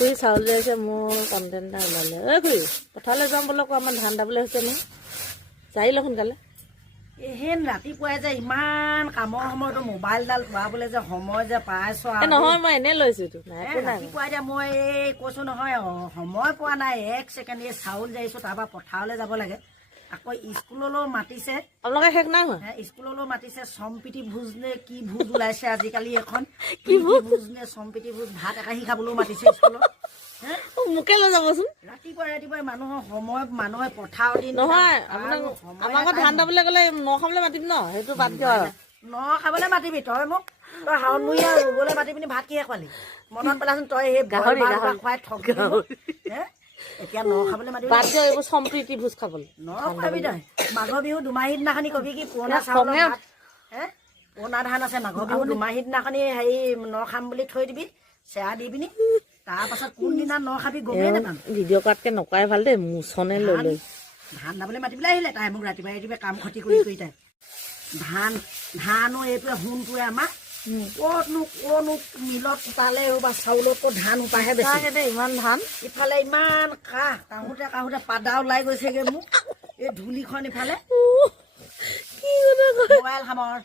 খুৰী চাউল যাইছে মোৰ কণ্টেণ্ট এটা ওলালে ঐ খুৰী পথাৰলৈ যাম বোলে আকৌ আমাৰ ধান দাবলৈ হৈছে নহয় যাইলে সোনকালে হেন ৰাতিপুৱাই যে ইমান কামৰ সময়তো মোবাইলডাল ধোৱাবলৈ যে সময় যে পাইছ নহয় মই এনেই লৈছো এইটো নাই একো নাই ৰাতিপুৱাই যে মই এই কৈছো নহয় সময় পোৱা নাই 1 ছেকেণ্ড এই চাউল যাইছো তাৰপৰা পথাৰলৈ যাব লাগে আকৌ স্কুললৈও মাতিছে আপোনালোকে শেষ নাই হোৱা স্কুললৈও মাতিছে সম্প্ৰীতি ভোজ নে কি ভোজ ওলাইছে আজিকালি এখন কি ভোজ নে সম্প্ৰীতি ভোজ ভাত একাহি খাবলৈও মাতিছে স্কুলত মোকে লৈ যাবচোন ৰাতিপুৱাই মানুহৰ সময় মানুহে পথাৰ দিন নহয় আপোনাক আমাৰ ঘৰত ধান দাবলৈ গ'লে ন খাবলৈ মাতিম ন সেইটো বাদ দিয় আৰু ন খাবলৈ মাতিবি তই মোক তই শাওণমহীয়া ৰুবলৈ মাতি পিনি ভাত কিহে খোৱালি মনত পেলাচোন তই সেই গাহৰি খুৱাই ঠগি এতিয়া ন খাবলৈ মাতিবি বাদ দিয় এইবোৰ সম্প্ৰীতি ভোজ খাবলৈ ন খুৱাবি তই মাঘৰ বিহু দুমাহী দিনাখনি কবি কি পুৰণা চাউলৰ ভাত পুৰণা ধান আছে মাঘৰ বিহু দুমাহী দিনাখনি হেৰি ন খাম বুলি থৈ দিবি চেয়া দি পিনি তাৰ পাছত কোনদিনা ন খাবি গমেই নাপাম ভিডিঅ' কৰাতকৈ নকৰাই ভাল দেই মোচনে লৈ লৈ ধান দাবলৈ মাতিবলৈ আহিলে তাই মোক ৰাতিপুৱাই কাম খতি কৰি তাই ধানো এইটোৱে সোণটোৱে আমাক ক'তনো মিলত কুটালে বা চাউলতকৈ ধান উপাহে বেছি ইমান ধান ইফালে ইমান কাহোঁতে পাদা ওলাই গৈছেগে মোক এই ধূলিখন ইফালে মোবাইল সামৰ